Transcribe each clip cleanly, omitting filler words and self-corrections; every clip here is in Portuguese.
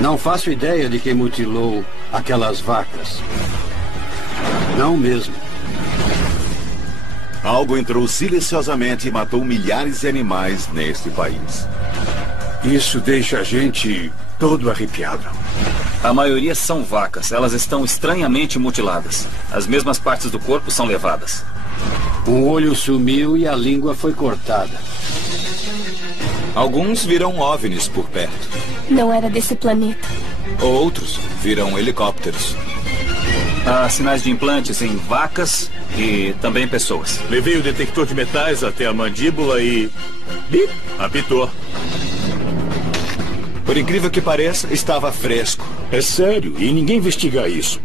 Não faço ideia de quem mutilou aquelas vacas. Não mesmo. Algo entrou silenciosamente e matou milhares de animais neste país. Isso deixa a gente todo arrepiado. A maioria são vacas. Elas estão estranhamente mutiladas. As mesmas partes do corpo são levadas. Um olho sumiu e a língua foi cortada. Alguns viram OVNIs por perto. Não era desse planeta. Outros viram helicópteros. Há sinais de implantes em vacas e também pessoas. Levei o detector de metais até a mandíbula e... bip, apitou. Por incrível que pareça, estava fresco. É sério, e ninguém investiga isso.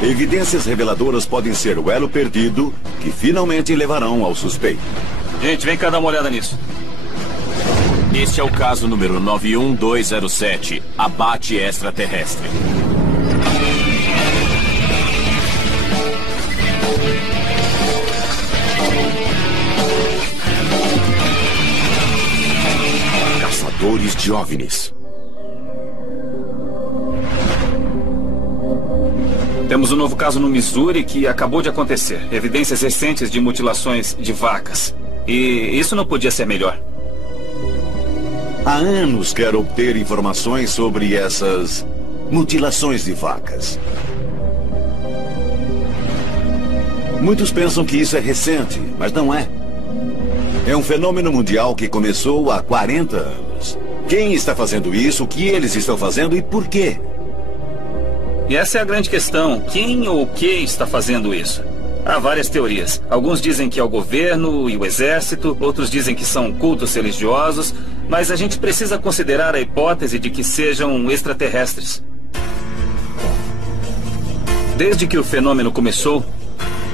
Evidências reveladoras podem ser o elo perdido que finalmente levarão ao suspeito. Gente, vem cá dar uma olhada nisso. Este é o caso número 91207, abate extraterrestre. Caçadores de OVNIs. Temos um novo caso no Missouri que acabou de acontecer. Evidências recentes de mutilações de vacas. E isso não podia ser melhor. Há anos quero obter informações sobre essas mutilações de vacas. Muitos pensam que isso é recente, mas não é. É um fenômeno mundial que começou há 40 anos. Quem está fazendo isso, o que eles estão fazendo e por quê? E essa é a grande questão. Quem ou o que está fazendo isso? Há várias teorias. Alguns dizem que é o governo e o exército, outros dizem que são cultos religiosos, mas a gente precisa considerar a hipótese de que sejam extraterrestres. Desde que o fenômeno começou,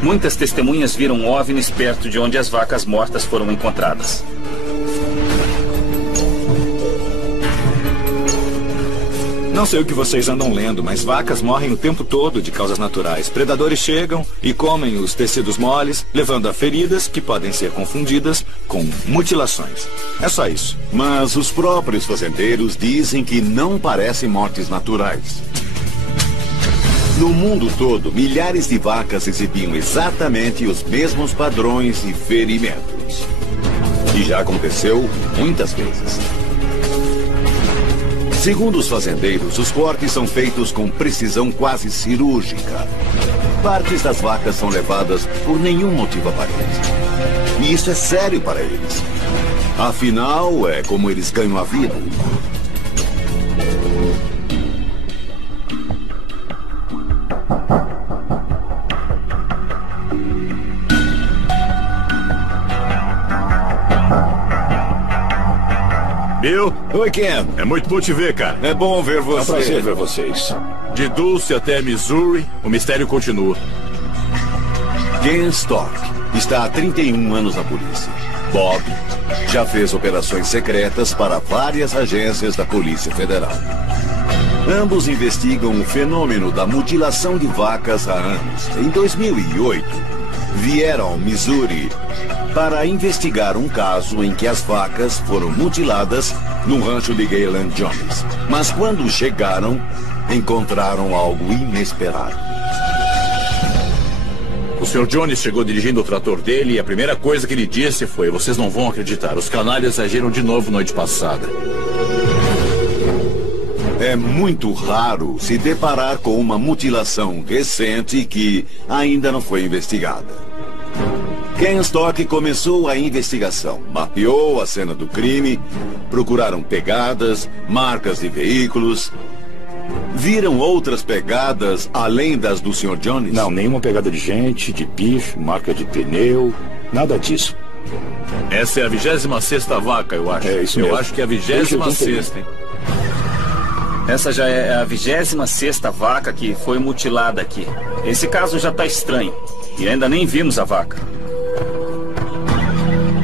muitas testemunhas viram OVNIs perto de onde as vacas mortas foram encontradas. Não sei o que vocês andam lendo, mas vacas morrem o tempo todo de causas naturais. Predadores chegam e comem os tecidos moles, levando a feridas que podem ser confundidas com mutilações. É só isso. Mas os próprios fazendeiros dizem que não parecem mortes naturais. No mundo todo, milhares de vacas exibiam exatamente os mesmos padrões e ferimentos. E já aconteceu muitas vezes. Segundo os fazendeiros, os cortes são feitos com precisão quase cirúrgica. Partes das vacas são levadas por nenhum motivo aparente. E isso é sério para eles. Afinal, é como eles ganham a vida. Bill? Oi, Ken. É muito bom te ver, cara. É bom ver É um você. prazer ver vocês. De Dulce até Missouri, o mistério continua. Ken Stork está há 31 anos na polícia. Bob já fez operações secretas para várias agências da Polícia Federal. Ambos investigam o fenômeno da mutilação de vacas há anos. Em 2008, vieram ao Missouri para investigar um caso em que as vacas foram mutiladas no rancho de Galen Jones. Mas quando chegaram, encontraram algo inesperado. O Sr. Jones chegou dirigindo o trator dele e a primeira coisa que ele disse foi: vocês não vão acreditar, os canalhas agiram de novo noite passada. É muito raro se deparar com uma mutilação recente que ainda não foi investigada. Ken Stork começou a investigação, mapeou a cena do crime, procuraram pegadas, marcas de veículos. Viram outras pegadas além das do Sr. Jones? Não, nenhuma pegada de gente, de bife, marca de pneu, nada disso. Essa é a 26ª vaca, eu acho. É isso mesmo. Eu acho que é a 26ª, hein? Essa já é a 26ª vaca que foi mutilada aqui. Esse caso já está estranho. E ainda nem vimos a vaca.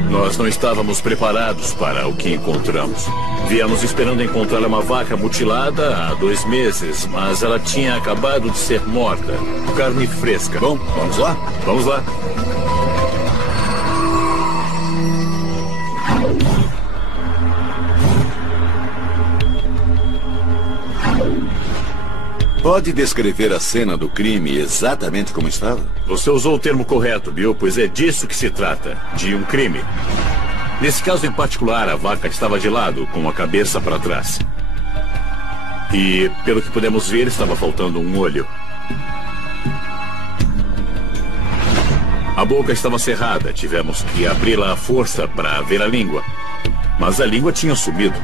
Nós não estávamos preparados para o que encontramos. Viemos esperando encontrar uma vaca mutilada há 2 meses, mas ela tinha acabado de ser morta. Carne fresca. Bom, vamos lá? Vamos lá. Pode descrever a cena do crime exatamente como estava? Você usou o termo correto, Bill, pois é disso que se trata, de um crime. Nesse caso em particular, a vaca estava de lado, com a cabeça para trás. E, pelo que podemos ver, estava faltando um olho. A boca estava cerrada, tivemos que abri-la à força para ver a língua. Mas a língua tinha sumido.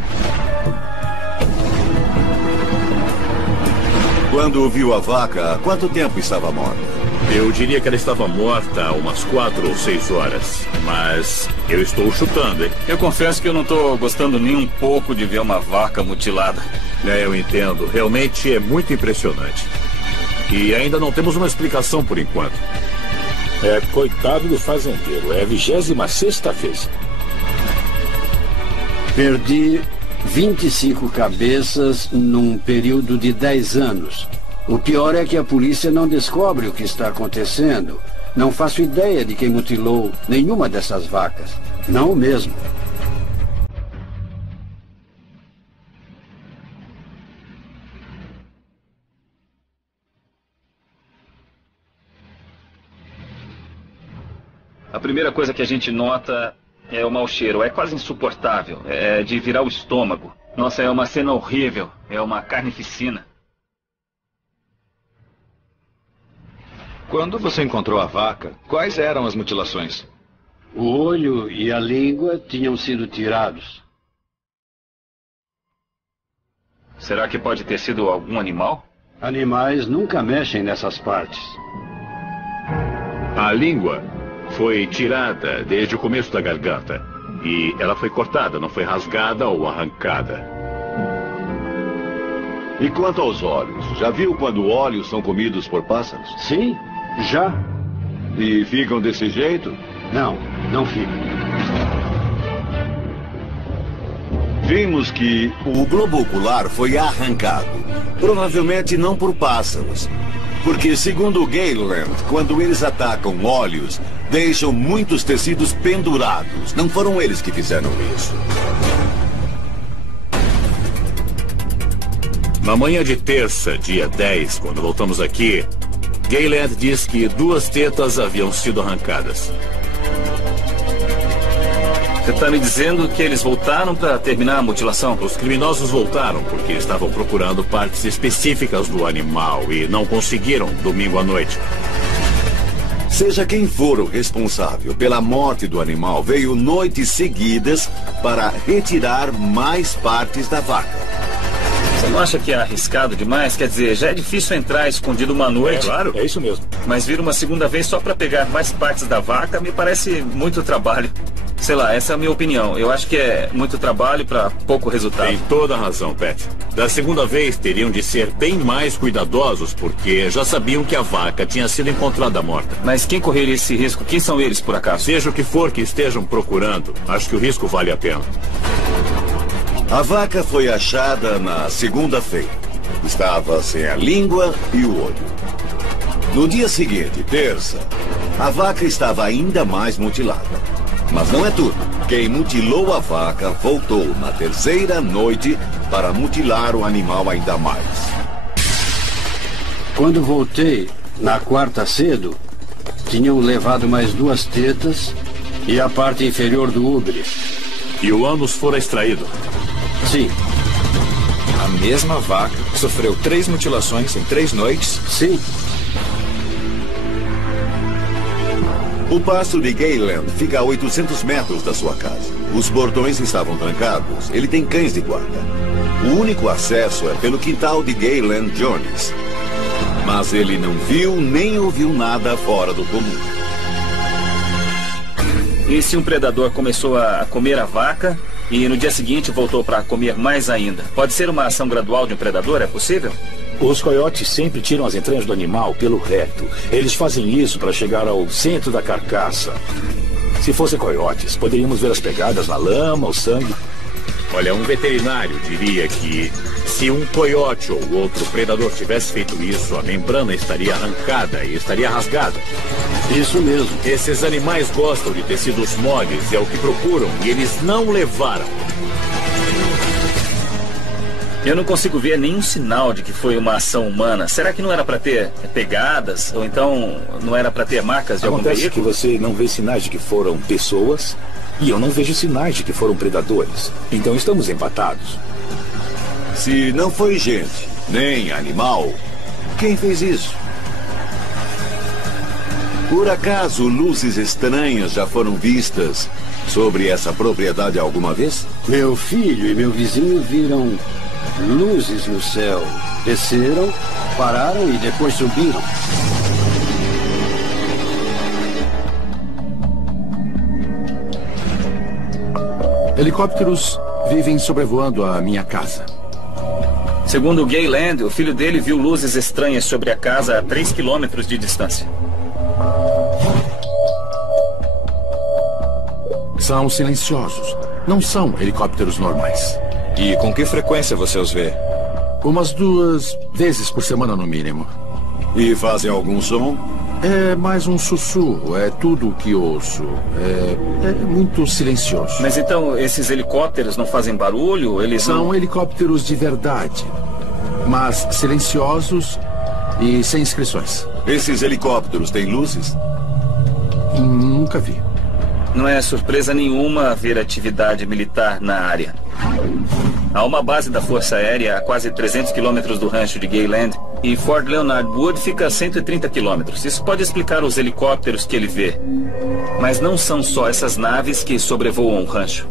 Quando viu a vaca, há quanto tempo estava morta? Eu diria que ela estava morta há umas 4 ou 6 horas. Mas eu estou chutando, hein? Eu confesso que eu não estou gostando nem um pouco de ver uma vaca mutilada. Eu entendo. Realmente é muito impressionante. E ainda não temos uma explicação por enquanto. Coitado do fazendeiro. É a 26ª vez. Perdi 25 cabeças num período de 10 anos. O pior é que a polícia não descobre o que está acontecendo. Não faço ideia de quem mutilou nenhuma dessas vacas. Não mesmo. A primeira coisa que a gente nota é o mau cheiro. É quase insuportável. É de virar o estômago. Nossa, é uma cena horrível. É uma carnificina. Quando você encontrou a vaca, quais eram as mutilações? O olho e a língua tinham sido tirados. Será que pode ter sido algum animal? Animais nunca mexem nessas partes. A língua foi tirada desde o começo da garganta. E ela foi cortada, não foi rasgada ou arrancada. E quanto aos olhos? Já viu quando olhos são comidos por pássaros? Sim, já. E ficam desse jeito? Não, não ficam. Vimos que o globo ocular foi arrancado. Provavelmente não por pássaros. Porque, segundo Galeland, quando eles atacam olhos, deixam muitos tecidos pendurados. Não foram eles que fizeram isso. Na manhã de terça, dia 10, quando voltamos aqui, Galeland diz que 2 tetas haviam sido arrancadas. Você está me dizendo que eles voltaram para terminar a mutilação? Os criminosos voltaram porque estavam procurando partes específicas do animal e não conseguiram domingo à noite. Seja quem for o responsável pela morte do animal, veio noites seguidas para retirar mais partes da vaca. Você não acha que é arriscado demais? Quer dizer, já é difícil entrar escondido uma noite. Claro, é isso mesmo. Mas vir uma segunda vez só para pegar mais partes da vaca me parece muito trabalho. Sei lá, essa é a minha opinião. Eu acho que é muito trabalho para pouco resultado. Tem toda a razão, Pat. Da segunda vez, teriam de ser bem mais cuidadosos, porque já sabiam que a vaca tinha sido encontrada morta. Mas quem correria esse risco? Quem são eles, por acaso? Seja o que for que estejam procurando, acho que o risco vale a pena. A vaca foi achada na segunda-feira. Estava sem a língua e o olho. No dia seguinte, terça, a vaca estava ainda mais mutilada. Mas não é tudo. Quem mutilou a vaca voltou na terceira noite para mutilar o animal ainda mais. Quando voltei, na quarta cedo, tinham levado mais 2 tetas e a parte inferior do úbere. E o ânus fora extraído? Sim. A mesma vaca sofreu 3 mutilações em 3 noites? Sim. O pasto de Galeland fica a 800 metros da sua casa. Os bordões estavam trancados. Ele tem cães de guarda. O único acesso é pelo quintal de Galeland Jones. Mas ele não viu nem ouviu nada fora do comum. E se um predador começou a comer a vaca e no dia seguinte voltou para comer mais ainda? Pode ser uma ação gradual de um predador? É possível? Os coiotes sempre tiram as entranhas do animal pelo reto. Eles fazem isso para chegar ao centro da carcaça. Se fossem coiotes, poderíamos ver as pegadas na lama, o sangue. Olha, um veterinário diria que se um coiote ou outro predador tivesse feito isso, a membrana estaria arrancada e estaria rasgada. Isso mesmo. Esses animais gostam de tecidos moles, é o que procuram, e eles não levaram. Eu não consigo ver nenhum sinal de que foi uma ação humana. Será que não era para ter pegadas? Ou então não era para ter marcas de algum Acontece veículo? que você não vê sinais de que foram pessoas e eu não vejo sinais de que foram predadores. Então estamos empatados. Se não foi gente, nem animal, quem fez isso? Por acaso luzes estranhas já foram vistas sobre essa propriedade alguma vez? Meu filho e meu vizinho viram luzes no céu. Desceram, pararam e depois subiram. Helicópteros vivem sobrevoando a minha casa. Segundo o Gayland, o filho dele viu luzes estranhas sobre a casa a 3 quilômetros de distância. São silenciosos. Não são helicópteros normais. E com que frequência você os vê? Umas 2 vezes por semana, no mínimo. E fazem algum som? É mais um sussurro. É tudo o que ouço. É muito silencioso. Mas então, esses helicópteros não fazem barulho? Eles São não... helicópteros de verdade. Mas silenciosos e sem inscrições. Esses helicópteros têm luzes? Nunca vi. Não é surpresa nenhuma ver atividade militar na área. Há uma base da Força Aérea a quase 300 quilômetros do rancho de Gayland e Fort Leonard Wood fica a 130 quilômetros. Isso pode explicar os helicópteros que ele vê. Mas não são só essas naves que sobrevoam o rancho.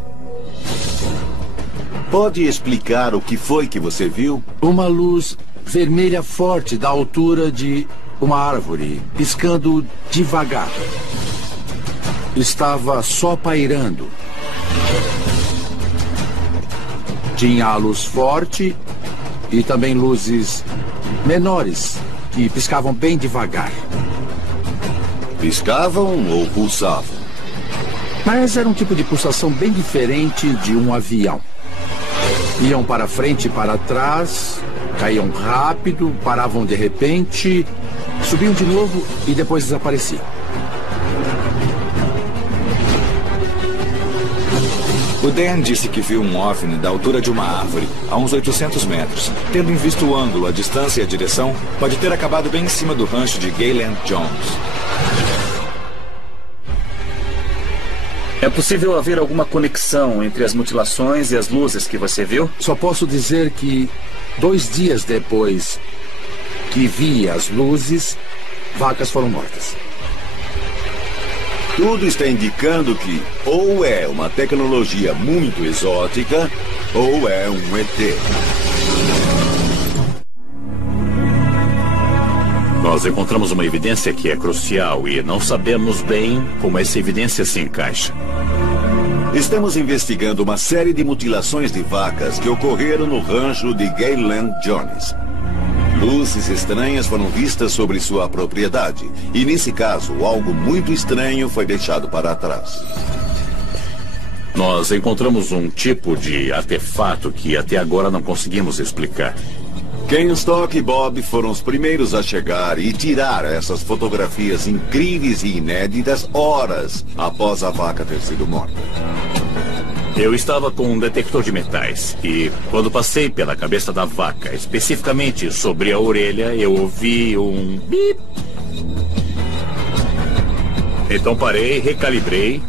Pode explicar o que foi que você viu? Uma luz vermelha forte da altura de uma árvore, piscando devagar. Estava só pairando. Tinha a luz forte e também luzes menores que piscavam bem devagar. Piscavam ou pulsavam? Mas era um tipo de pulsação bem diferente de um avião. Iam para frente e para trás, caíam rápido, paravam de repente, subiam de novo e depois desapareciam. O Dan disse que viu um OVNI da altura de uma árvore, a uns 800 metros. Tendo em vista o ângulo, a distância e a direção, pode ter acabado bem em cima do rancho de Gayland Jones. É possível haver alguma conexão entre as mutilações e as luzes que você viu? Só posso dizer que 2 dias depois que vi as luzes, vacas foram mortas. Tudo está indicando que ou é uma tecnologia muito exótica ou é um ET. Nós encontramos uma evidência que é crucial e não sabemos bem como essa evidência se encaixa. Estamos investigando uma série de mutilações de vacas que ocorreram no rancho de Gayland Jones. Luzes estranhas foram vistas sobre sua propriedade. E nesse caso, algo muito estranho foi deixado para trás. Nós encontramos um tipo de artefato que até agora não conseguimos explicar. Ken Stock e Bob foram os primeiros a chegar e tirar essas fotografias incríveis e inéditas horas após a vaca ter sido morta. Eu estava com um detector de metais e quando passei pela cabeça da vaca, especificamente sobre a orelha, eu ouvi um bip. Então parei, recalibrei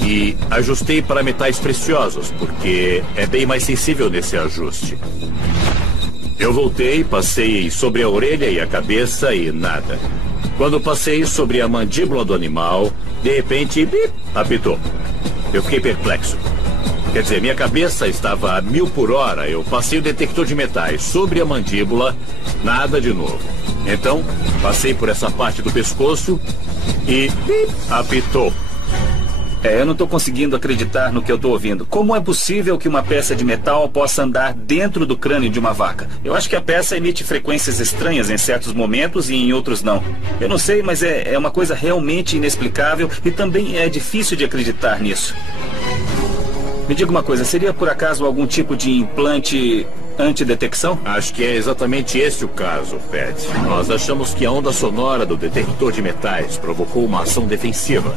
e ajustei para metais preciosos, porque é bem mais sensível nesse ajuste. Eu voltei, passei sobre a orelha e a cabeça e nada. Quando passei sobre a mandíbula do animal, de repente, bip, apitou. Eu fiquei perplexo. Quer dizer, minha cabeça estava a 1000 por hora. Eu passei o detector de metais sobre a mandíbula, nada de novo. Então, passei por essa parte do pescoço e bip, apitou. Eu não estou conseguindo acreditar no que eu estou ouvindo. Como é possível que uma peça de metal possa andar dentro do crânio de uma vaca? Eu acho que a peça emite frequências estranhas em certos momentos e em outros não. Eu não sei, mas é uma coisa realmente inexplicável e também é difícil de acreditar nisso. Me diga uma coisa, seria por acaso algum tipo de implante antidetecção? Acho que é exatamente esse o caso, Pat. Nós achamos que a onda sonora do detector de metais provocou uma ação defensiva.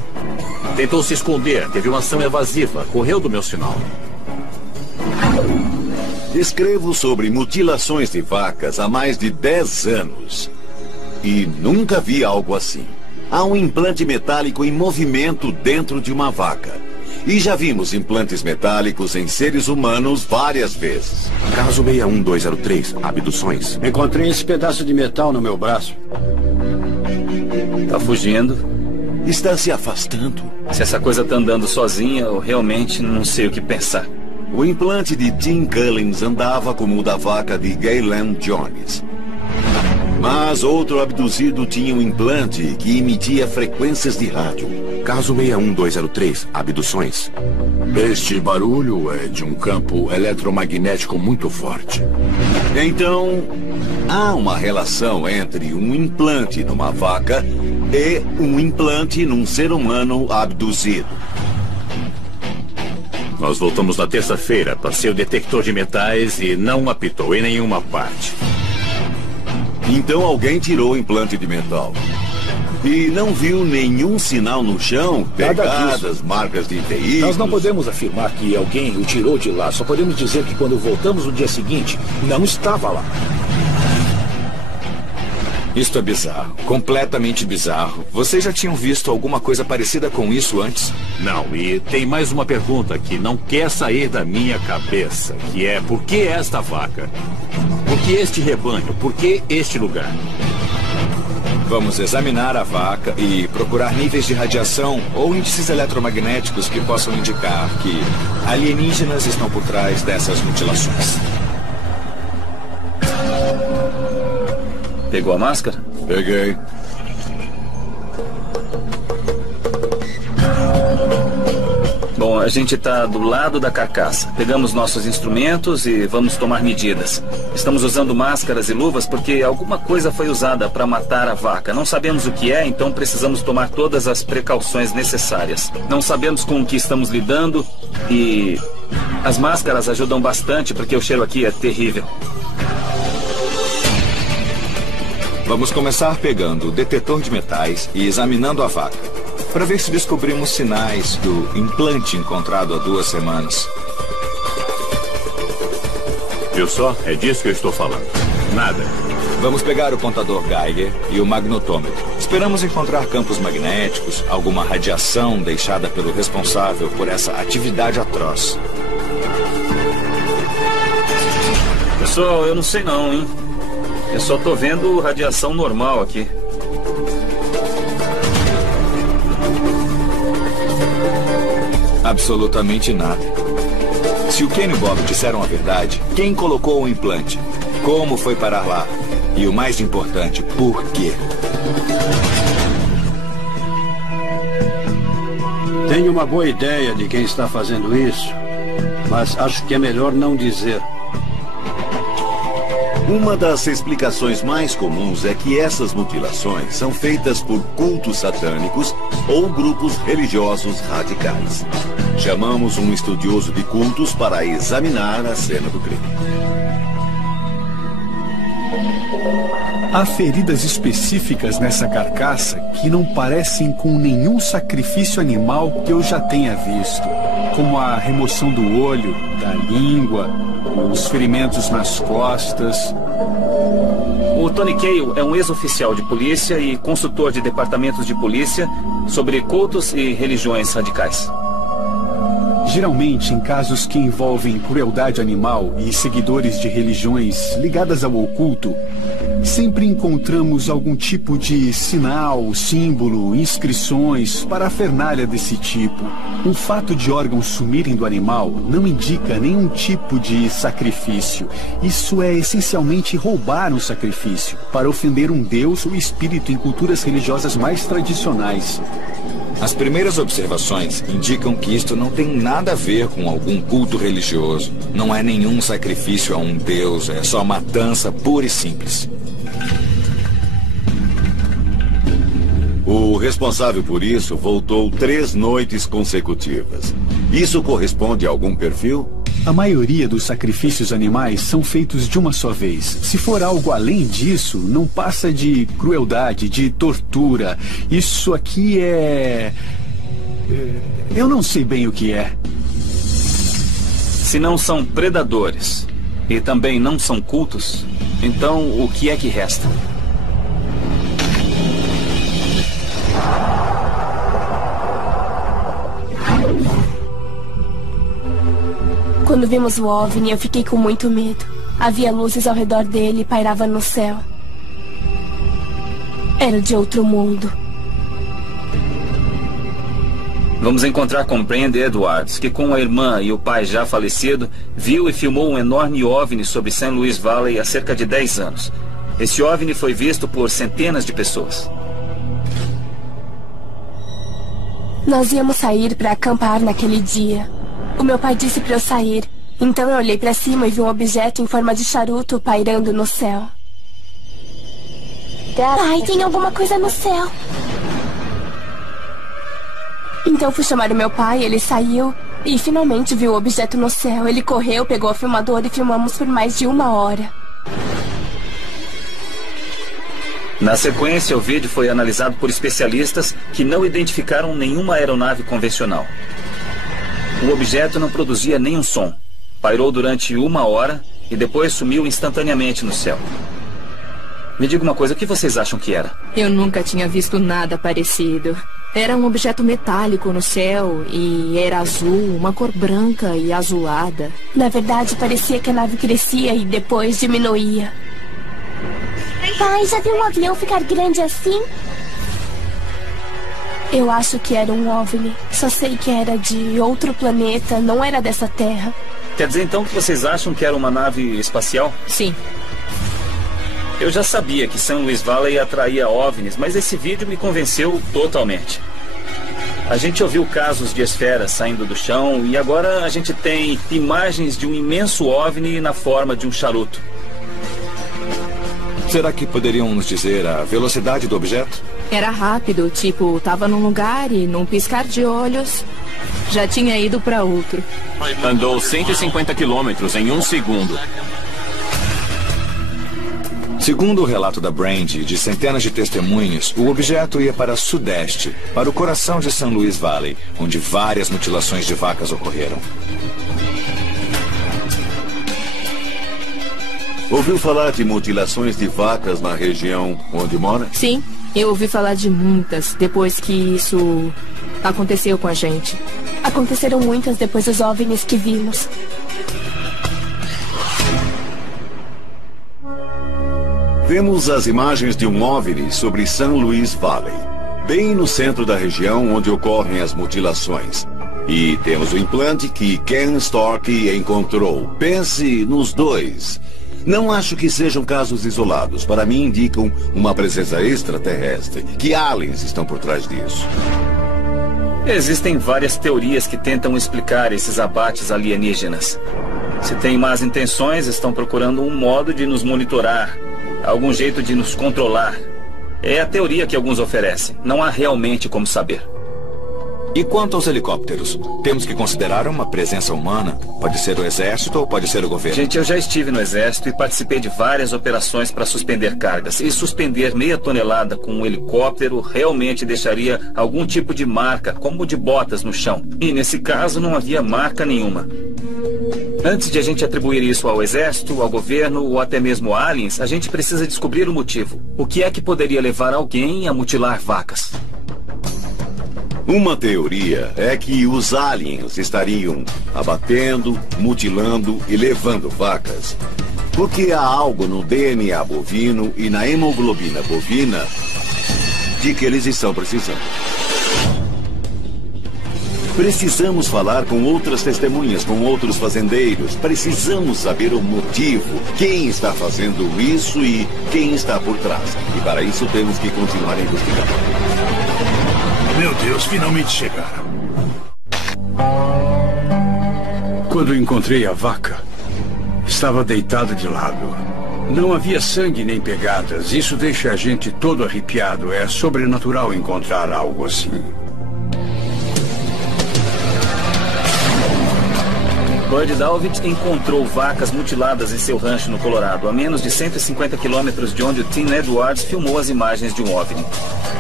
Tentou se esconder, teve uma ação evasiva, correu do meu sinal. Escrevo sobre mutilações de vacas há mais de 10 anos. E nunca vi algo assim. Há um implante metálico em movimento dentro de uma vaca. E já vimos implantes metálicos em seres humanos várias vezes. Caso 61203, abduções. Encontrei esse pedaço de metal no meu braço. Tá fugindo. Está se afastando. Se essa coisa tá andando sozinha, eu realmente não sei o que pensar. O implante de Tim Cullings andava como o da vaca de Gaylen Jones. Mas outro abduzido tinha um implante que emitia frequências de rádio. Caso 61203, abduções. Este barulho é de um campo eletromagnético muito forte. Então, há uma relação entre um implante numa vaca e um implante num ser humano abduzido. Nós voltamos na terça-feira, passei o detector de metais e não apitou em nenhuma parte. Então alguém tirou o implante de metal. E não viu nenhum sinal no chão, pegadas, marcas de veículos. Nós não podemos afirmar que alguém o tirou de lá. Só podemos dizer que quando voltamos no dia seguinte, não estava lá. Isto é bizarro. Completamente bizarro. Vocês já tinham visto alguma coisa parecida com isso antes? Não, e tem mais uma pergunta que não quer sair da minha cabeça, que é: por que esta vaca? Por que este rebanho? Por que este lugar? Vamos examinar a vaca e procurar níveis de radiação ou índices eletromagnéticos que possam indicar que alienígenas estão por trás dessas mutilações. Pegou a máscara? Peguei. Bom, a gente está do lado da carcaça. Pegamos nossos instrumentos e vamos tomar medidas. Estamos usando máscaras e luvas porque alguma coisa foi usada para matar a vaca. Não sabemos o que é, então precisamos tomar todas as precauções necessárias. Não sabemos com o que estamos lidando e as máscaras ajudam bastante porque o cheiro aqui é terrível. Vamos começar pegando o detetor de metais e examinando a vaca, para ver se descobrimos sinais do implante encontrado há 2 semanas. Viu só? É disso que eu estou falando. Nada. Vamos pegar o contador Geiger e o magnetômetro. Esperamos encontrar campos magnéticos, alguma radiação deixada pelo responsável por essa atividade atroz. Pessoal, eu não sei não, hein? Eu só tô vendo radiação normal aqui. Absolutamente nada. Se o Ken e o Bob disseram a verdade, quem colocou o implante? Como foi parar lá? E o mais importante, por quê? Tenho uma boa ideia de quem está fazendo isso, mas acho que é melhor não dizer. Uma das explicações mais comuns é que essas mutilações são feitas por cultos satânicos ou grupos religiosos radicais. Chamamos um estudioso de cultos para examinar a cena do crime. Há feridas específicas nessa carcaça que não parecem com nenhum sacrifício animal que eu já tenha visto, como a remoção do olho, da língua, os ferimentos nas costas. O Tony Cale é um ex-oficial de polícia e consultor de departamentos de polícia sobre cultos e religiões radicais. Geralmente, em casos que envolvem crueldade animal e seguidores de religiões ligadas ao oculto, sempre encontramos algum tipo de sinal, símbolo, inscrições, parafernália desse tipo. O fato de órgãos sumirem do animal não indica nenhum tipo de sacrifício. Isso é essencialmente roubar um sacrifício, para ofender um deus ou espírito em culturas religiosas mais tradicionais. As primeiras observações indicam que isto não tem nada a ver com algum culto religioso. Não é nenhum sacrifício a um deus, é só matança pura e simples. O responsável por isso voltou 3 noites consecutivas. Isso corresponde a algum perfil? A maioria dos sacrifícios animais são feitos de uma só vez. Se for algo além disso, não passa de crueldade, de tortura. Isso aqui é... eu não sei bem o que é. Se não são predadores, e também não são cultos, então o que é que resta? Quando vimos o OVNI, eu fiquei com muito medo. Havia luzes ao redor dele e pairava no céu. Era de outro mundo. Vamos encontrar com Brandy Edwards, que com a irmã e o pai já falecido, viu e filmou um enorme OVNI sobre St. Louis Valley há cerca de 10 anos. Esse OVNI foi visto por centenas de pessoas. Nós íamos sair para acampar naquele dia. O meu pai disse para eu sair. Então eu olhei para cima e vi um objeto em forma de charuto pairando no céu. Pai, tem alguma coisa no céu. Então fui chamar o meu pai, ele saiu e finalmente viu o objeto no céu. Ele correu, pegou o filmador e filmamos por mais de 1 hora. Na sequência, o vídeo foi analisado por especialistas que não identificaram nenhuma aeronave convencional. O objeto não produzia nenhum som. Pairou durante 1 hora e depois sumiu instantaneamente no céu. Me diga uma coisa, o que vocês acham que era? Eu nunca tinha visto nada parecido. Era um objeto metálico no céu e era azul, uma cor branca e azulada. Na verdade, parecia que a nave crescia e depois diminuía. Pai, já viu um avião ficar grande assim? Eu acho que era um OVNI. Só sei que era de outro planeta, não era dessa Terra. Quer dizer então que vocês acham que era uma nave espacial? Sim. Eu já sabia que St. Louis Valley atraía OVNIs, mas esse vídeo me convenceu totalmente. A gente ouviu casos de esferas saindo do chão e agora a gente tem imagens de um imenso OVNI na forma de um charuto. Será que poderiam nos dizer a velocidade do objeto? Era rápido, tipo, estava num lugar e num piscar de olhos já tinha ido para outro. Andou 150 quilômetros em 1 segundo. Segundo o relato da Brandy e de centenas de testemunhas, o objeto ia para sudeste, para o coração de St. Louis Valley, onde várias mutilações de vacas ocorreram. Ouviu falar de mutilações de vacas na região onde mora? Sim, eu ouvi falar de muitas depois que isso aconteceu com a gente. Aconteceram muitas depois dos OVNIs que vimos. Vemos as imagens de um OVNI sobre St. Louis Valley, bem no centro da região onde ocorrem as mutilações. E temos o implante que Ken Stork encontrou. Pense nos dois. Não acho que sejam casos isolados. Para mim, indicam uma presença extraterrestre, que aliens estão por trás disso. Existem várias teorias que tentam explicar esses abates alienígenas. Se têm más intenções, estão procurando um modo de nos monitorar, algum jeito de nos controlar. É a teoria que alguns oferecem. Não há realmente como saber. E quanto aos helicópteros? Temos que considerar uma presença humana? Pode ser o exército ou pode ser o governo? Gente, eu já estive no exército e participei de várias operações para suspender cargas. E suspender meia tonelada com um helicóptero realmente deixaria algum tipo de marca, como de botas no chão. E nesse caso não havia marca nenhuma. Antes de a gente atribuir isso ao exército, ao governo ou até mesmo a aliens, a gente precisa descobrir o motivo. O que é que poderia levar alguém a mutilar vacas? Uma teoria é que os aliens estariam abatendo, mutilando e levando vacas. Porque há algo no DNA bovino e na hemoglobina bovina de que eles estão precisando. Precisamos falar com outras testemunhas, com outros fazendeiros. Precisamos saber o motivo, quem está fazendo isso e quem está por trás. E para isso temos que continuar investigando. Meu Deus, finalmente chegaram. Quando encontrei a vaca, estava deitada de lado. Não havia sangue nem pegadas. Isso deixa a gente todo arrepiado. É sobrenatural encontrar algo assim. Bud David encontrou vacas mutiladas em seu rancho no Colorado, a menos de 150 quilômetros de onde o Tim Edwards filmou as imagens de um OVNI.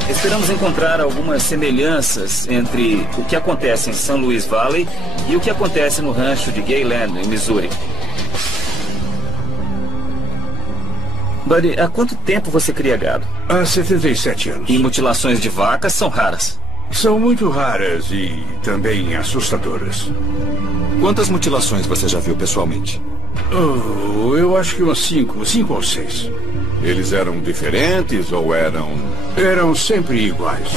Esperamos encontrar algumas semelhanças entre o que acontece em St. Louis Valley e o que acontece no rancho de Gayland, em Missouri. Buddy, há quanto tempo você cria gado? Há 77 anos. E mutilações de vacas são raras? São muito raras e também assustadoras. Quantas mutilações você já viu pessoalmente? Oh, eu acho que umas 5 ou 6. Eles eram diferentes ou eram... Eram sempre iguais.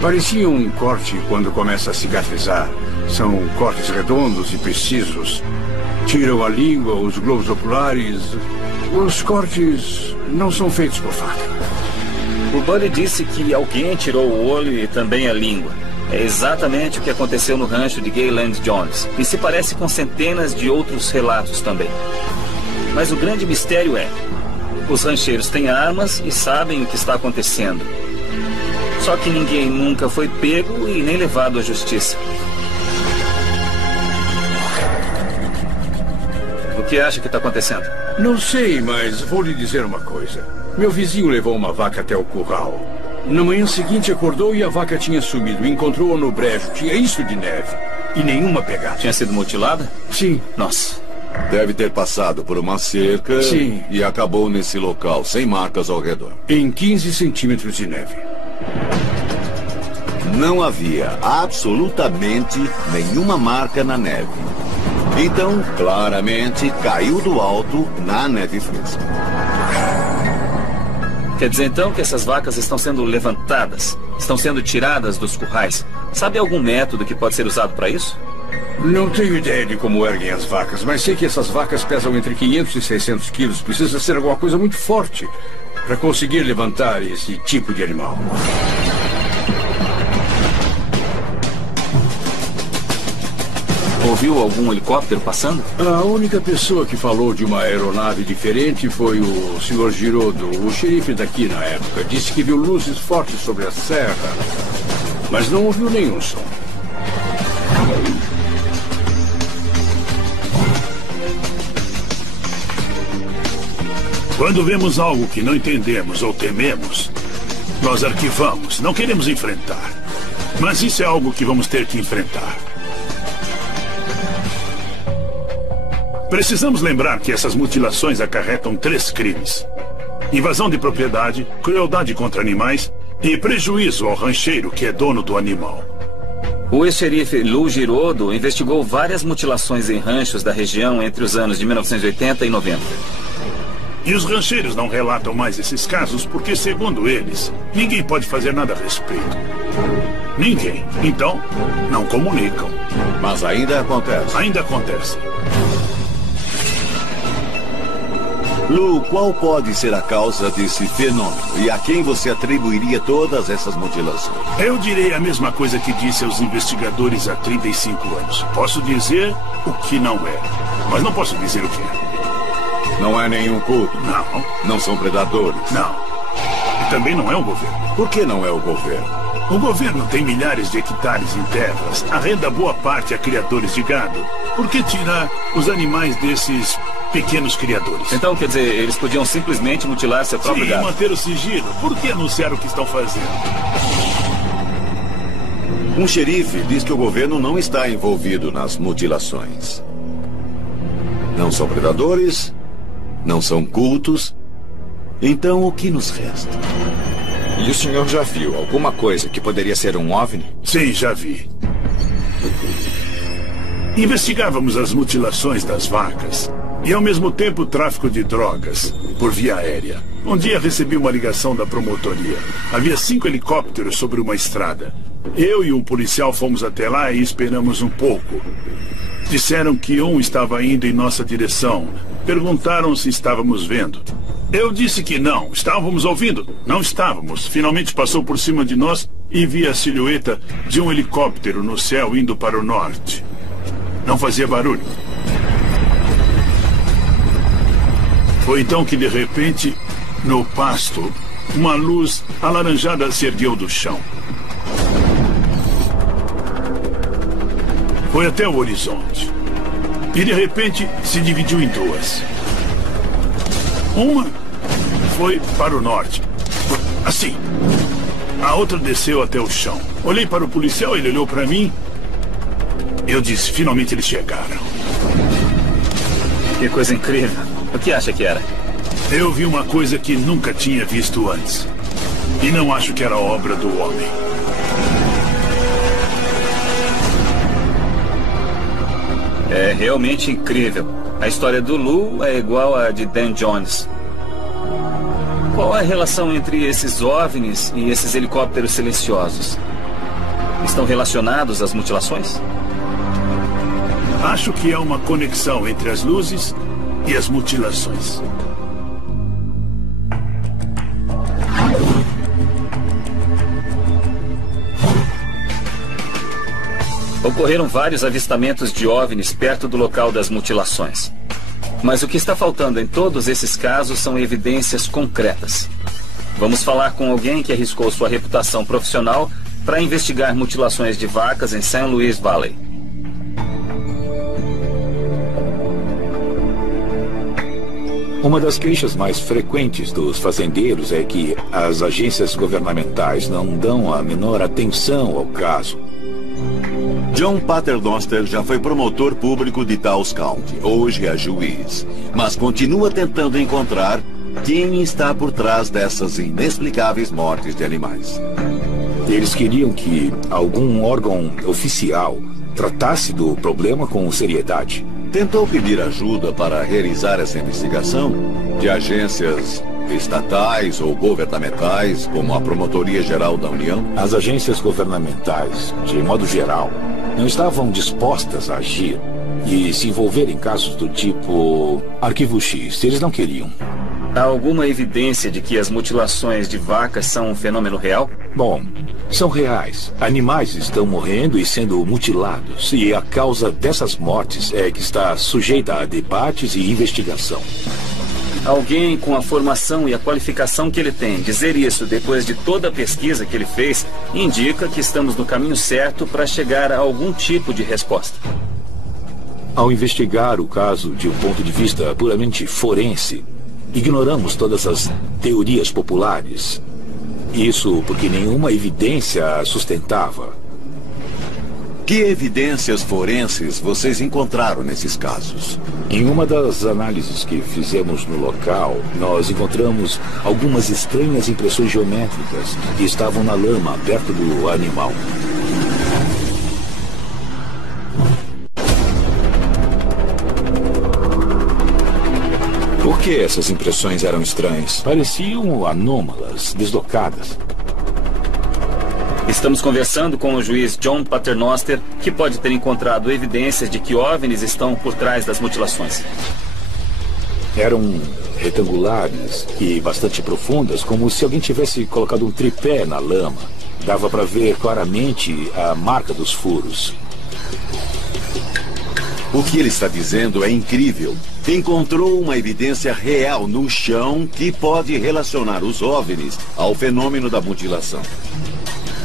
Pareciam um corte quando começa a cicatrizar. São cortes redondos e precisos. Tiram a língua, os globos oculares. Os cortes não são feitos por faca. O Buddy disse que alguém tirou o olho e também a língua. É exatamente o que aconteceu no rancho de Gayland Jones. E se parece com centenas de outros relatos também. Mas o grande mistério é... Os rancheiros têm armas e sabem o que está acontecendo. Só que ninguém nunca foi pego e nem levado à justiça. O que acha que está acontecendo? Não sei, mas vou lhe dizer uma coisa. Meu vizinho levou uma vaca até o curral. Na manhã seguinte acordou e a vaca tinha sumido. Encontrou-a no brejo. Tinha isso de neve. E nenhuma pegada. Tinha sido mutilada? Sim. Nossa. Deve ter passado por uma cerca. Sim. E acabou nesse local, sem marcas ao redor. Em 15 centímetros de neve. Não havia absolutamente nenhuma marca na neve. Então, claramente, caiu do alto na neve fresca. Quer dizer então que essas vacas estão sendo levantadas, estão sendo tiradas dos currais. Sabe algum método que pode ser usado para isso? Não tenho ideia de como erguem as vacas, mas sei que essas vacas pesam entre 500 e 600 quilos. Precisa ser alguma coisa muito forte para conseguir levantar esse tipo de animal. Ouviu algum helicóptero passando? A única pessoa que falou de uma aeronave diferente foi o Sr. Girodo, o xerife daqui na época. Disse que viu luzes fortes sobre a serra, mas não ouviu nenhum som. Quando vemos algo que não entendemos ou tememos, nós arquivamos, não queremos enfrentar. Mas isso é algo que vamos ter que enfrentar. Precisamos lembrar que essas mutilações acarretam 3 crimes: invasão de propriedade, crueldade contra animais e prejuízo ao rancheiro que é dono do animal. O ex-xerife Lou Girodo investigou várias mutilações em ranchos da região entre os anos de 1980 e 90. E os rancheiros não relatam mais esses casos porque, segundo eles, ninguém pode fazer nada a respeito. Ninguém. Então, não comunicam. Mas ainda acontece. Ainda acontece. Lou, qual pode ser a causa desse fenômeno? E a quem você atribuiria todas essas mutilações? Eu direi a mesma coisa que disse aos investigadores há 35 anos. Posso dizer o que não é, mas não posso dizer o que é. Não é nenhum culto? Não. Não são predadores? Não. E também não é o governo. Por que não é o governo? O governo tem milhares de hectares em terras, arrenda boa parte a criadores de gado. Por que tirar os animais desses pequenos criadores? Então, quer dizer, eles podiam simplesmente mutilar seu próprio gado? Sim, manter o sigilo. Por que anunciar o que estão fazendo? Um xerife diz que o governo não está envolvido nas mutilações. Não são predadores, não são cultos. Então, o que nos resta? E o senhor já viu alguma coisa que poderia ser um OVNI? Sim, já vi. Investigávamos as mutilações das vacas e, ao mesmo tempo, o tráfico de drogas por via aérea. Um dia recebi uma ligação da promotoria. Havia 5 helicópteros sobre uma estrada. Eu e um policial fomos até lá e esperamos um pouco. Disseram que um estava indo em nossa direção. Perguntaram se estávamos vendo. Eu disse que não. Estávamos ouvindo? Não estávamos. Finalmente passou por cima de nós e vi a silhueta de um helicóptero no céu indo para o norte. Não fazia barulho. Foi então que, de repente, no pasto, uma luz alaranjada se ergueu do chão. Foi até o horizonte. E, de repente, se dividiu em 2. Uma foi para o norte. Assim. A outra desceu até o chão. Olhei para o policial, ele olhou para mim. Eu disse, finalmente eles chegaram. Que coisa incrível. O que acha que era? Eu vi uma coisa que nunca tinha visto antes. E não acho que era obra do homem. É realmente incrível. A história do Lou é igual à de Dan Jones. Qual a relação entre esses OVNIs e esses helicópteros silenciosos? Estão relacionados às mutilações? Acho que há uma conexão entre as luzes e as mutilações. Ocorreram vários avistamentos de OVNIs perto do local das mutilações. Mas o que está faltando em todos esses casos são evidências concretas. Vamos falar com alguém que arriscou sua reputação profissional para investigar mutilações de vacas em St. Louis Valley. Uma das queixas mais frequentes dos fazendeiros é que as agências governamentais não dão a menor atenção ao caso. John Paternoster já foi promotor público de Taos County, hoje é juiz, mas continua tentando encontrar quem está por trás dessas inexplicáveis mortes de animais. Eles queriam que algum órgão oficial tratasse do problema com seriedade. Tentou pedir ajuda para realizar essa investigação de agências estatais ou governamentais, como a Promotoria Geral da União? As agências governamentais, de modo geral, não estavam dispostas a agir e se envolver em casos do tipo Arquivo X. Eles não queriam. Há alguma evidência de que as mutilações de vacas são um fenômeno real? Bom, são reais. Animais estão morrendo e sendo mutilados. E a causa dessas mortes é que está sujeita a debates e investigação. Alguém com a formação e a qualificação que ele tem, dizer isso depois de toda a pesquisa que ele fez, indica que estamos no caminho certo para chegar a algum tipo de resposta. Ao investigar o caso de um ponto de vista puramente forense, ignoramos todas as teorias populares. Isso porque nenhuma evidência sustentava. Que evidências forenses vocês encontraram nesses casos? Em uma das análises que fizemos no local, nós encontramos algumas estranhas impressões geométricas que estavam na lama perto do animal. Por que essas impressões eram estranhas? Pareciam anômalas, deslocadas. Estamos conversando com o juiz John Paternoster, que pode ter encontrado evidências de que OVNIs estão por trás das mutilações. Eram retangulares e bastante profundas, como se alguém tivesse colocado um tripé na lama. Dava para ver claramente a marca dos furos. O que ele está dizendo é incrível. Encontrou uma evidência real no chão que pode relacionar os OVNIs ao fenômeno da mutilação.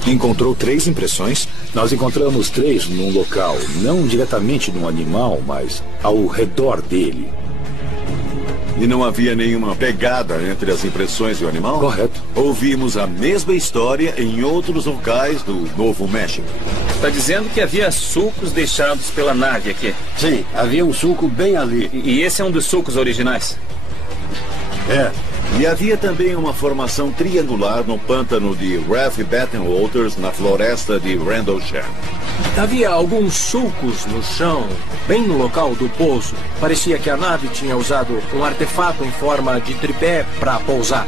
Encontrou 3 impressões? Nós encontramos 3 num local, não diretamente no animal, mas ao redor dele. E não havia nenhuma pegada entre as impressões e o animal? Correto. Ouvimos a mesma história em outros locais do Novo México. Está dizendo que havia sulcos deixados pela nave aqui? Sim, havia um sulco bem ali. E esse é um dos sulcos originais? É. E havia também uma formação triangular no pântano de Ralph Battenwaters, na floresta de Rendlesham. Havia alguns sulcos no chão, bem no local do pouso. Parecia que a nave tinha usado um artefato em forma de tripé para pousar.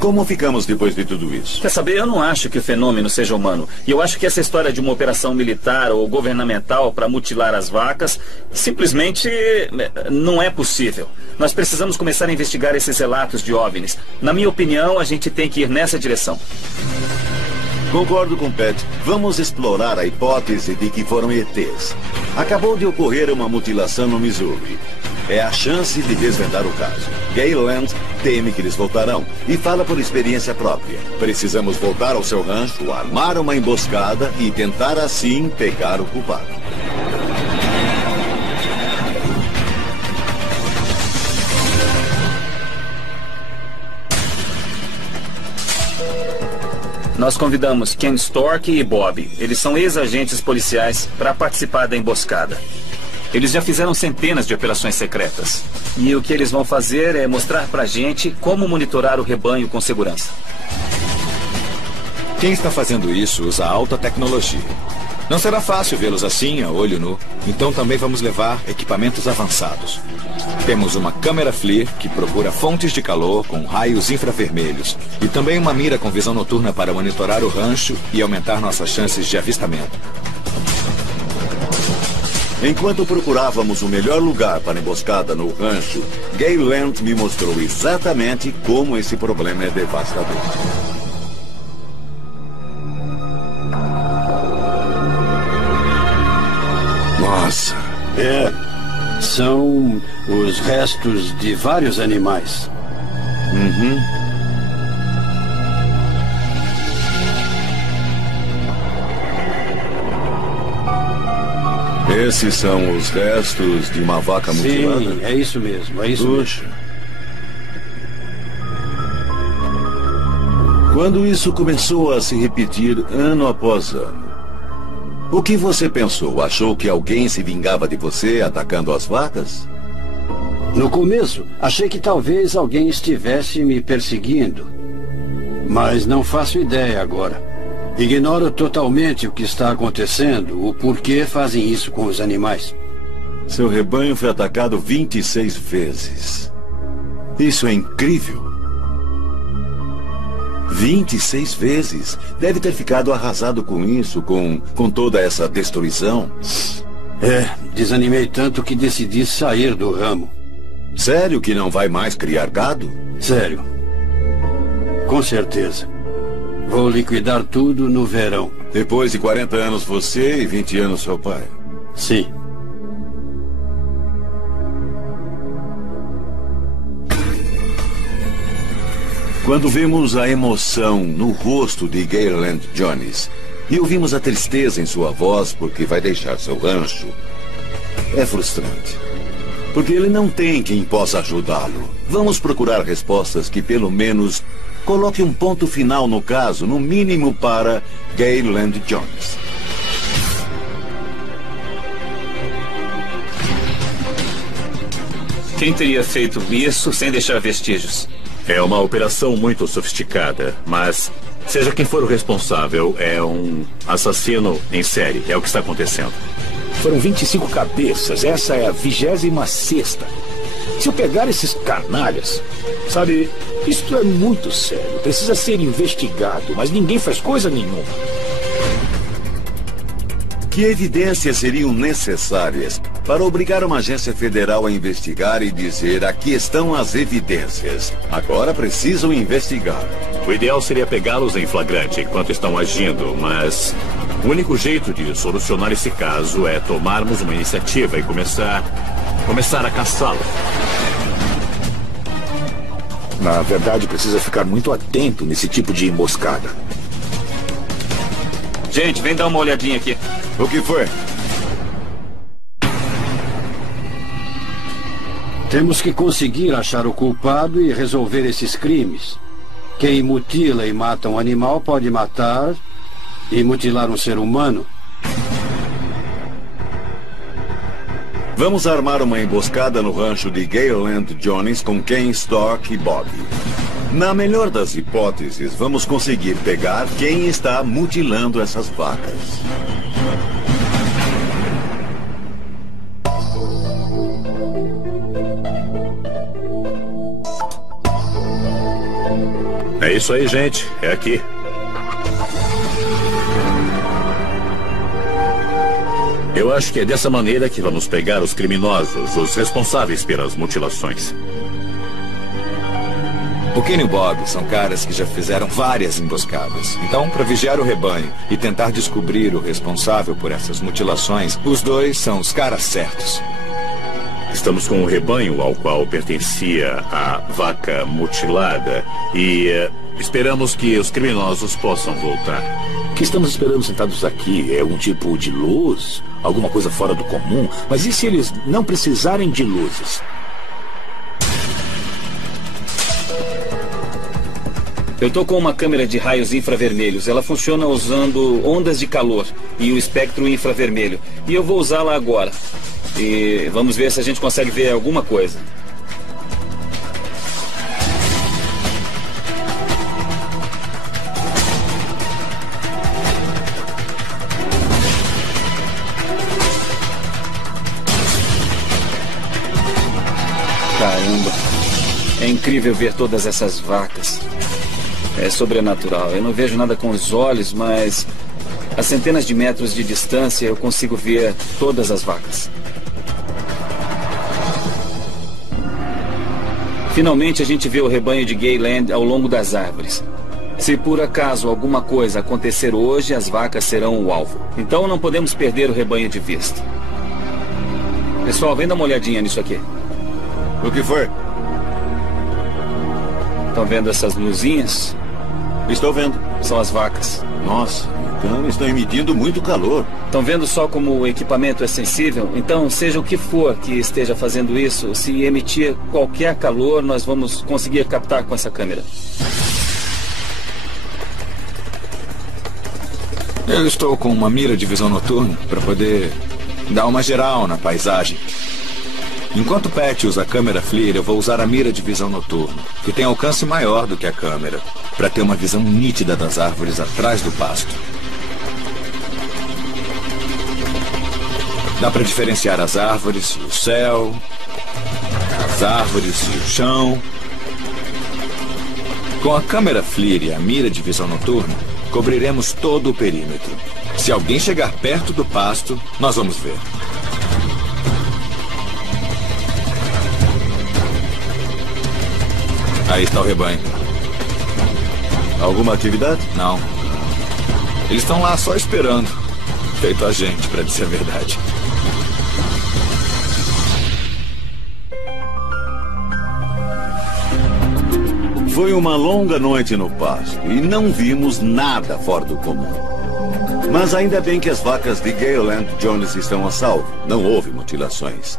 Como ficamos depois de tudo isso? Quer saber, eu não acho que o fenômeno seja humano. E eu acho que essa história de uma operação militar ou governamental para mutilar as vacas simplesmente não é possível. Nós precisamos começar a investigar esses relatos de OVNIs. Na minha opinião, a gente tem que ir nessa direção. Concordo com Pat. Vamos explorar a hipótese de que foram ETs. Acabou de ocorrer uma mutilação no Missouri. É a chance de desvendar o caso. Gayland teme que eles voltarão e fala por experiência própria. Precisamos voltar ao seu rancho, armar uma emboscada e tentar assim pegar o culpado. Nós convidamos Ken Stork e Bob. Eles são ex-agentes policiais para participar da emboscada. Eles já fizeram centenas de operações secretas. E o que eles vão fazer é mostrar pra gente como monitorar o rebanho com segurança. Quem está fazendo isso usa alta tecnologia. Não será fácil vê-los assim, a olho nu. Então também vamos levar equipamentos avançados. Temos uma câmera FLIR que procura fontes de calor com raios infravermelhos. E também uma mira com visão noturna para monitorar o rancho e aumentar nossas chances de avistamento. Enquanto procurávamos o melhor lugar para emboscada no rancho, Gayland me mostrou exatamente como esse problema é devastador. Nossa. São os restos de vários animais. Esses são os restos de uma vaca mutilada? Sim, é isso mesmo, é isso mesmo. Quando isso começou a se repetir ano após ano, o que você pensou? Achou que alguém se vingava de você atacando as vacas? No começo, achei que talvez alguém estivesse me perseguindo. Mas não faço ideia agora. Ignoro totalmente o que está acontecendo, o porquê fazem isso com os animais. Seu rebanho foi atacado 26 vezes. Isso é incrível. 26 vezes. Deve ter ficado arrasado com isso, com toda essa destruição. Desanimei tanto que decidi sair do ramo. Sério que não vai mais criar gado? Sério. Com certeza. Vou liquidar tudo no verão. Depois de 40 anos você e 20 anos seu pai? Sim. Quando vimos a emoção no rosto de Gayland Jones e ouvimos a tristeza em sua voz porque vai deixar seu rancho, é frustrante. Porque ele não tem quem possa ajudá-lo. Vamos procurar respostas que pelo menos coloque um ponto final no caso, no mínimo para Gayland Jones. Quem teria feito isso sem deixar vestígios? É uma operação muito sofisticada, mas seja quem for o responsável, é um assassino em série. É o que está acontecendo. Foram 25 cabeças. Essa é a 26ª. Se eu pegar esses canalhas, sabe, isto é muito sério. Precisa ser investigado, mas ninguém faz coisa nenhuma. Que evidências seriam necessárias para obrigar uma agência federal a investigar e dizer: aqui estão as evidências. Agora precisam investigar. O ideal seria pegá-los em flagrante enquanto estão agindo, mas o único jeito de solucionar esse caso é tomarmos uma iniciativa e começar a caçá-lo. Na verdade, precisa ficar muito atento nesse tipo de emboscada. Gente, vem dar uma olhadinha aqui. O que foi? Temos que conseguir achar o culpado e resolver esses crimes. Quem mutila e mata um animal pode matar e mutilar um ser humano. Vamos armar uma emboscada no rancho de Gayland Jones com Ken Stork e Bob. Na melhor das hipóteses, vamos conseguir pegar quem está mutilando essas vacas. É isso aí, gente. É aqui. Eu acho que é dessa maneira que vamos pegar os criminosos, os responsáveis pelas mutilações. O Ken e o Bob são caras que já fizeram várias emboscadas. Então, para vigiar o rebanho e tentar descobrir o responsável por essas mutilações, os dois são os caras certos. Estamos com o rebanho ao qual pertencia a vaca mutilada e esperamos que os criminosos possam voltar. O que estamos esperando sentados aqui é um tipo de luz, alguma coisa fora do comum, mas e se eles não precisarem de luzes? Eu tô com uma câmera de raios infravermelhos. Ela funciona usando ondas de calor e o espectro infravermelho. E eu vou usá-la agora. E vamos ver se a gente consegue ver alguma coisa. Caramba, é incrível ver todas essas vacas. É sobrenatural. Eu não vejo nada com os olhos, mas a centenas de metros de distância eu consigo ver todas as vacas. Finalmente a gente vê o rebanho de Gayland ao longo das árvores. Se por acaso alguma coisa acontecer hoje, as vacas serão o alvo. Então não podemos perder o rebanho de vista. Pessoal, vem dar uma olhadinha nisso aqui. O que foi? Estão vendo essas luzinhas? Estou vendo. São as vacas. Nossa, então estão emitindo muito calor. Estão vendo só como o equipamento é sensível? Então, seja o que for que esteja fazendo isso, se emitir qualquer calor, nós vamos conseguir captar com essa câmera. Eu estou com uma mira de visão noturna para poder dar uma geral na paisagem. Enquanto Pat usa a câmera FLIR, eu vou usar a mira de visão noturna, que tem alcance maior do que a câmera, para ter uma visão nítida das árvores atrás do pasto. Dá para diferenciar as árvores e o céu, as árvores e o chão. Com a câmera FLIR e a mira de visão noturna, cobriremos todo o perímetro. Se alguém chegar perto do pasto, nós vamos ver. Aí está o rebanho. Alguma atividade? Não. Eles estão lá só esperando. Feito a gente, para dizer a verdade. Foi uma longa noite no pasto e não vimos nada fora do comum. Mas ainda bem que as vacas de Gayland Jones estão a salvo. Não houve mutilações.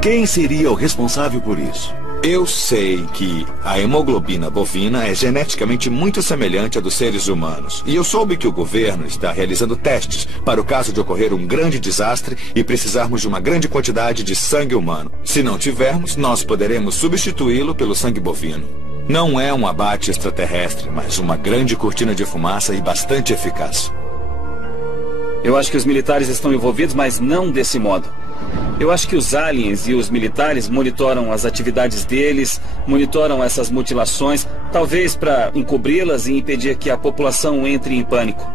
Quem seria o responsável por isso? Eu sei que a hemoglobina bovina é geneticamente muito semelhante à dos seres humanos. E eu soube que o governo está realizando testes para o caso de ocorrer um grande desastre e precisarmos de uma grande quantidade de sangue humano. Se não tivermos, nós poderemos substituí-lo pelo sangue bovino. Não é um abate extraterrestre, mas uma grande cortina de fumaça e bastante eficaz. Eu acho que os militares estão envolvidos, mas não desse modo. Eu acho que os aliens e os militares monitoram as atividades deles, monitoram essas mutilações, talvez para encobri-las e impedir que a população entre em pânico.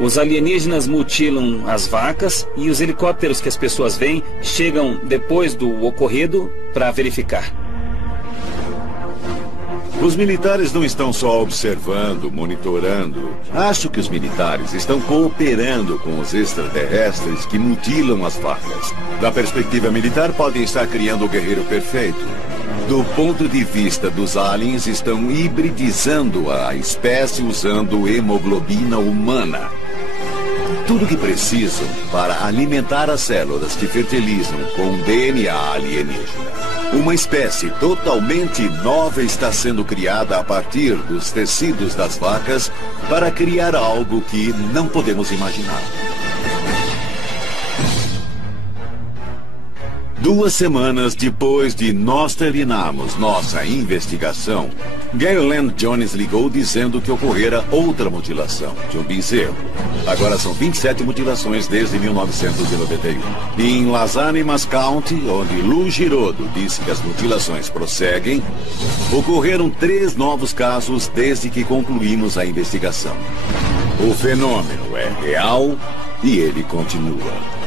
Os alienígenas mutilam as vacas e os helicópteros que as pessoas veem chegam depois do ocorrido para verificar. Os militares não estão só observando, monitorando. Acho que os militares estão cooperando com os extraterrestres que mutilam as vacas. Da perspectiva militar, podem estar criando o guerreiro perfeito. Do ponto de vista dos aliens, estão hibridizando a espécie usando hemoglobina humana. Tudo o que precisam para alimentar as células que fertilizam com DNA alienígena. Uma espécie totalmente nova está sendo criada a partir dos tecidos das vacas para criar algo que não podemos imaginar. 2 semanas depois de nós terminarmos nossa investigação, Gayland Jones ligou dizendo que ocorrera outra mutilação de um bezerro. Agora são 27 mutilações desde 1991. E em Las Animas County, onde Lou Girodo disse que as mutilações prosseguem, ocorreram 3 novos casos desde que concluímos a investigação. O fenômeno é real e ele continua.